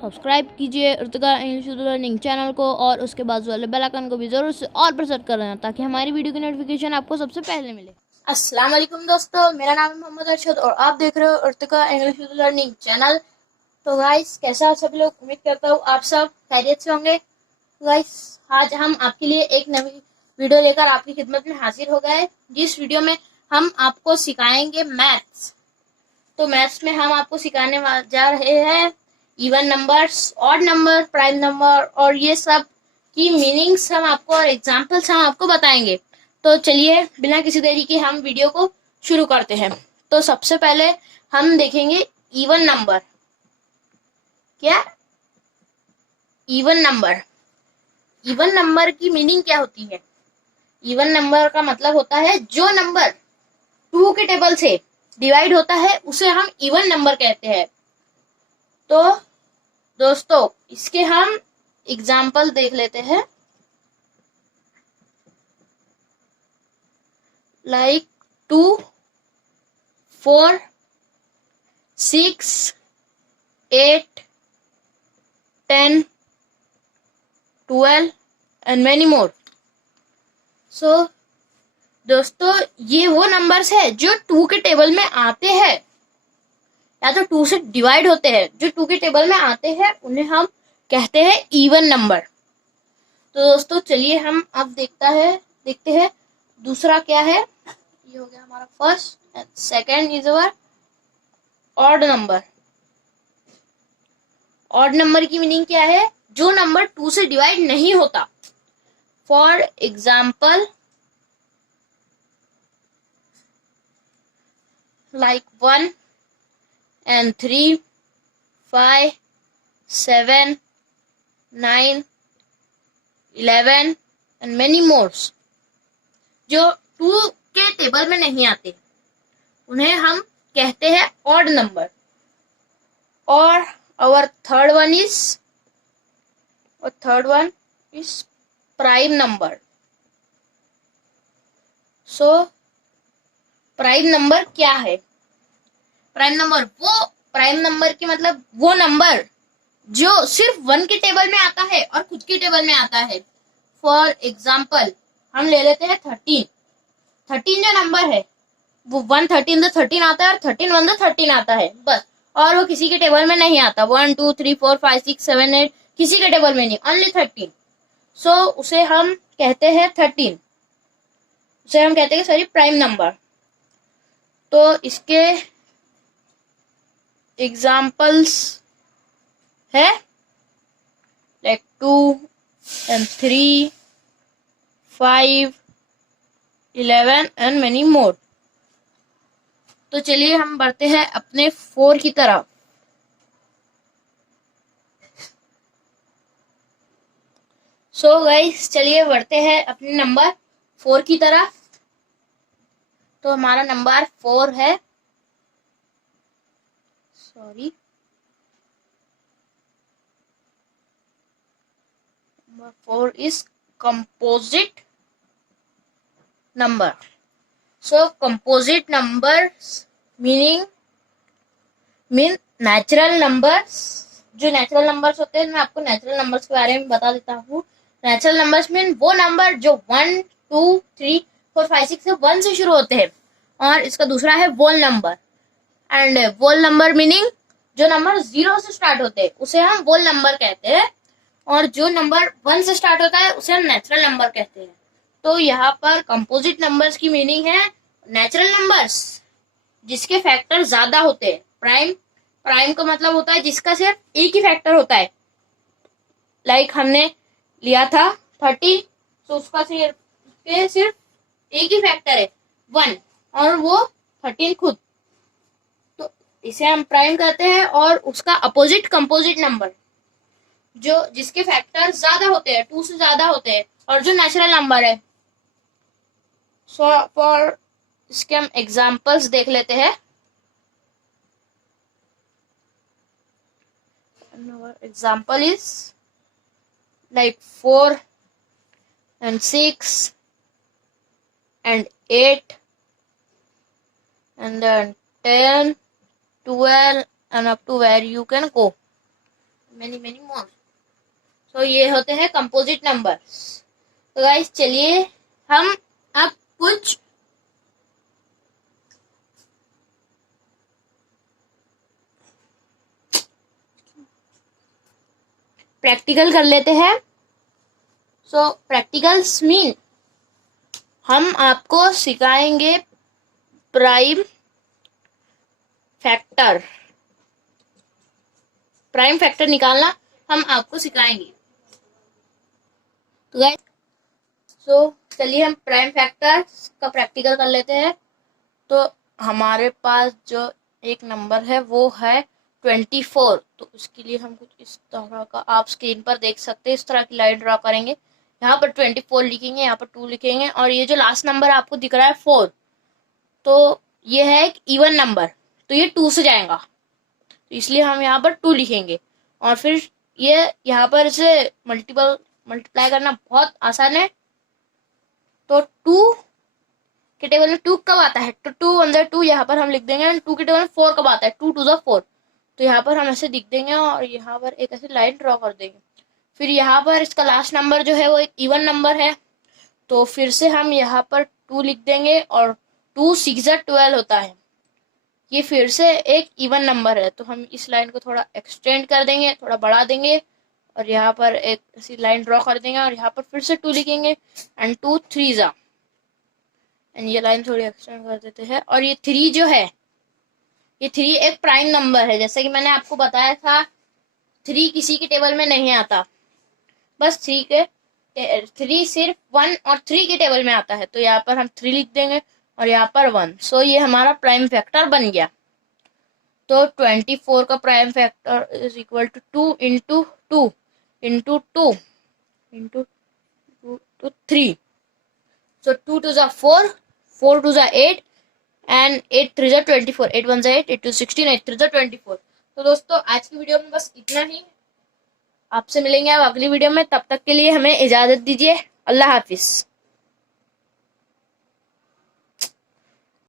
Subscribe कीजिए Irtika English learning channel को और उसके बाजू वाले बेल आइकन को भी ज़रूर से और पर सेट कर लेना ताकि हमारी वीडियो की नोटिफिकेशन आपको सबसे पहले मिले। अस्सलाम वालेकुम दोस्तों, मेरा नाम है मोहम्मद अरशद और आप देख रहे हो इर्तिका इंग्लिश लर्निंग चैनल। तो गाइस, कैसा आप सब लोग? उम्मीद करता हूँ आप सब खैरियत से होंगे। गाइस, आज हम आपके लिए एक नई वीडियो लेकर आपकी खिदमत में हाजिर हो गए, जिस वीडियो में हम आपको सिखाएंगे मैथ्स। तो मैथ्स में हम आपको सिखाने जा रहे हैं even numbers, odd number, prime number और ये सब की मीनिंग्स हम आपको और एग्जांपल्स हम आपको बताएंगे। तो चलिए बिना किसी देरी के हम वीडियो को शुरू करते हैं। तो सबसे पहले हम देखेंगे इवन नंबर। क्या? Even number. इवन नंबर की मीनिंग क्या होती है? इवन नंबर का मतलब होता है जो नंबर 2 के टेबल से डिवाइड होता है उसे हम इवन नंबर कहते हैं। तो दोस्तों, इसके हम एग्जाम्पल देख लेते हैं। Like 2, 4, 6, 8, 10, 12 and many more. So दोस्तों, ये वो नंबर्स है जो 2 के टेबल में आते हैं या तो 2 से डिवाइड होते हैं। जो 2 के टेबल में आते हैं उन्हें हम कहते हैं इवन नंबर। तो दोस्तों चलिए हम अब देखते हैं दूसरा क्या है। ये हो गया हमारा first and second is our odd number. Odd number की मीनिंग क्या है? जो नंबर 2 से डिवाइड नहीं होता। For example like 1 and 3, 5, 7, 9, 11 and many more। जो 2 के टेबल में नहीं आते उन्हें हम कहते हैं ऑड नंबर। और our third one is prime number. So prime number क्या है? प्राइम नंबर की मतलब वो नंबर जो सिर्फ 1 के टेबल में आता है और खुद के टेबल में आता है। फॉर एग्जाम्पल हम ले लेते हैं 13। 13 जो नंबर है वो 1 13 13 आता है और 13 1 13 आता है बस। और वो किसी के टेबल में नहीं आता। 1 2 3 4 5 6 7 8 किसी के टेबल में नहीं, ओनली 13। सो उसे हम कहते हैं 13। उसे हम कहते हैं सॉरी प्राइम नंबर। तो इसके एग्जाम्पल्स है like 2 and 3, 5, 11 and many more। तो चलिए हम बढ़ते हैं अपने 4 की तरफ। सो गाइस, चलिए बढ़ते हैं अपने नंबर 4 की तरफ। तो हमारा नंबर 4 है, sorry number 4 is composite number. So composite numbers mean natural numbers. जो नेचुरल नंबर्स होते हैं, मैं आपको नेचुरल नंबर्स के बारे में बता देता हूँ। नेचुरल नंबर्स मीन वो नंबर जो 1 2 3 4 5 6 से 1 से शुरू होते हैं। और इसका दूसरा है whole number. And whole number meaning जो नंबर 0 से स्टार्ट होते हैं उसे हम वोल नंबर कहते हैं। और जो नंबर 1 से स्टार्ट होता है उसे हम नेचुरल नंबर कहते हैं। तो यहाँ पर कंपोजिट नंबर्स की मीनिंग है नेचुरल नंबर्स जिसके फैक्टर ज्यादा होते हैं। प्राइम का मतलब होता है जिसका सिर्फ एक ही फैक्टर होता है। लाइक हमने लिया था 30, तो उसका सिर्फ एक ही फैक्टर है 1 और वो 13 खुद। तो इसे हम प्राइम कहते हैं। और उसका अपोजिट कंपोजिट नंबर जो जिसके फैक्टर ज्यादा होते हैं, 2 से ज्यादा होते हैं और जो नेचुरल नंबर है। सो फॉर इसके हम एग्जांपल्स देख लेते हैं। Example is like 4 and 6 and 8 and then 10, 12 and up to where you can go. Many many more. तो ये होते हैं कंपोजिट नंबर। तो गाइस चलिए हम अब कुछ प्रैक्टिकल कर लेते हैं। सो प्रैक्टिकल्स मीन हम आपको सिखाएंगे प्राइम फैक्टर। प्राइम फैक्टर निकालना हम आपको सिखाएंगे। तो गाइस चलिए हम प्राइम फैक्टर का प्रैक्टिकल कर लेते हैं। तो हमारे पास जो एक नंबर है वो है 24। तो उसके लिए हम कुछ इस तरह का आप स्क्रीन पर देख सकते हैं, इस तरह की लाइन ड्रॉ करेंगे। यहाँ पर 24 लिखेंगे, यहाँ पर 2 लिखेंगे, और ये जो लास्ट नंबर आपको दिख रहा है 4, तो ये है एक इवन नंबर, तो ये 2 से जाएगा, तो इसलिए हम यहाँ पर 2 लिखेंगे। और फिर ये यहाँ पर इसे मल्टीप्लाई करना बहुत आसान है। तो 2 के टेबल में 2 कब आता है, तो 2 अंदर 2 यहाँ पर हम लिख देंगे। 2 के टेबल में 4 कब आता है, 2 2 जा 4, तो यहाँ पर हम ऐसे लिख देंगे और यहाँ पर एक ऐसी लाइन ड्रॉ कर देंगे। फिर यहाँ पर इसका लास्ट नंबर जो है वो एक इवन नंबर है, तो फिर से हम यहाँ पर 2 लिख देंगे, और 2 6 जा 12 होता है, ये फिर से एक इवन नंबर है। तो हम इस लाइन को थोड़ा एक्सटेंड कर देंगे, थोड़ा बढ़ा देंगे, और यहाँ पर एक ऐसी लाइन ड्रॉ कर देंगे, और यहाँ पर फिर से 2 लिखेंगे, एंड 2 3 जा, एंड ये लाइन थोड़ी एक्सटेंड कर देते हैं। और ये 3 जो है, ये 3 एक प्राइम नंबर है। जैसे कि मैंने आपको बताया था 3 किसी के टेबल में नहीं आता, बस 3 सिर्फ 1 और 3 के टेबल में आता है, तो यहाँ पर हम 3 लिख देंगे और यहाँ पर 1। सो ये हमारा प्राइम फैक्टर बन गया। तो 24 का prime factor is equal to 2 into 2 into 2 into 3। So 2 2 जा 4, 4 2 जा 8, एंड 8 3 जा 24, 8 1 जा 8, 8 2 16, 8 3 जा 24। तो दोस्तों आज की वीडियो में बस इतना ही। आपसे मिलेंगे अब अगली वीडियो में, तब तक के लिए हमें इजाजत दीजिए। अल्लाह हाफिज।